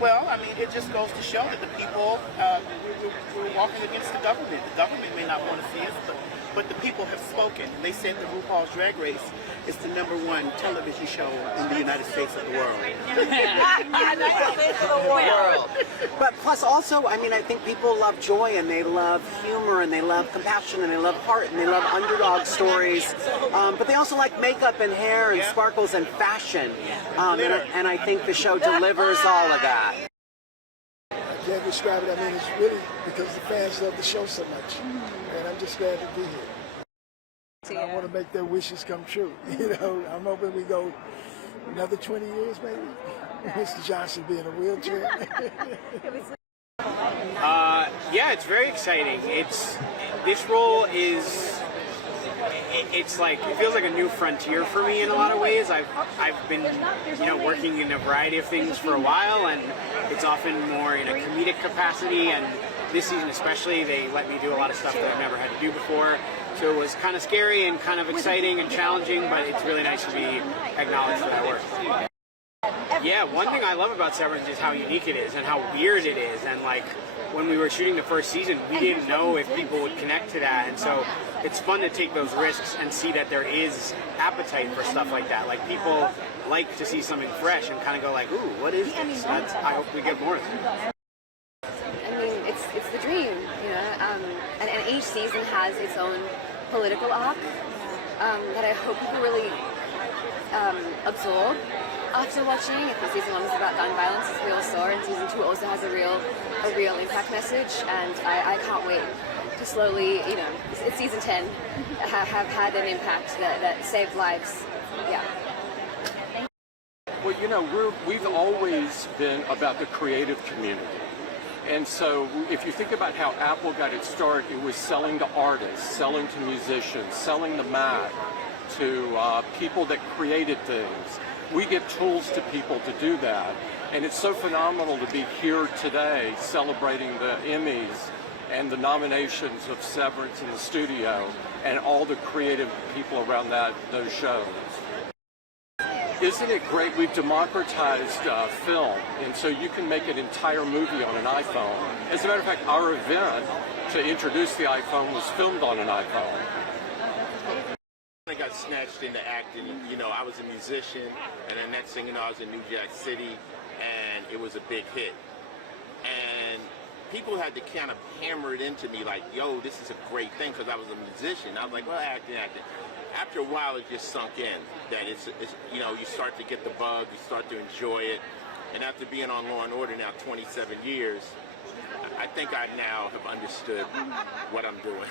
Well, I mean, it just goes to show that the people, we're walking against the government. The government may not want to see us, but the people have spoken. They said that RuPaul's Drag Race is the #1 television show in the United States of the world. But plus also, I mean, I think people love joy and they love humor and they love compassion and they love heart and they love underdog stories. But they also like makeup and hair and sparkles and fashion. And I think the show delivers all of that. I can't describe it. I mean, it's really because the fans love the show so much. And I'm just glad to be here. And I want to make their wishes come true. You know, I'm hoping we go another 20 years maybe. Mr. Johnson be in a wheelchair. Yeah, it's very exciting. This role is, it's like, it feels like a new frontier for me in a lot of ways. I've been, working in a variety of things for a while, and it's often more in a comedic capacity, and this season especially, they let me do a lot of stuff that I've never had to do before. So it was kind of scary and kind of exciting and challenging, but it's really nice to be acknowledged for that work. Yeah, one thing I love about Severance is how unique it is and how weird it is. And like when we were shooting the first season, we didn't know if people would connect to that. And so it's fun to take those risks and see that there is appetite for stuff like that. Like people like to see something fresh and kind of go like, ooh, what is this? I hope we get more of it. I mean, it's the dream, and each season has its own political arc that I hope people really absorb after watching. If the season 1 was about gun violence, as we all saw, and season 2 also has a real impact message, and I can't wait to slowly, it's season 10, have had an impact that saved lives. Yeah. Well, we've always been about the creative community. And so if you think about how Apple got its start, it was selling to artists, selling to musicians, selling the Mac to people that created things. We give tools to people to do that. And it's so phenomenal to be here today celebrating the Emmys and the nominations of Severance in the studio and all the creative people around those shows. Isn't it great? We've democratized film, and so you can make an entire movie on an iPhone. As a matter of fact, our event to introduce the iPhone was filmed on an iPhone. I got snatched into acting. I was a musician, and then next thing you know, I was in New Jack City, and it was a big hit. And people had to kind of hammer it into me like, yo, this is a great thing, because I was a musician. I was like, well, acting. After a while, it just sunk in that it's you start to get the bug, you start to enjoy it. And after being on Law & Order now 27 years, I think I now have understood what I'm doing.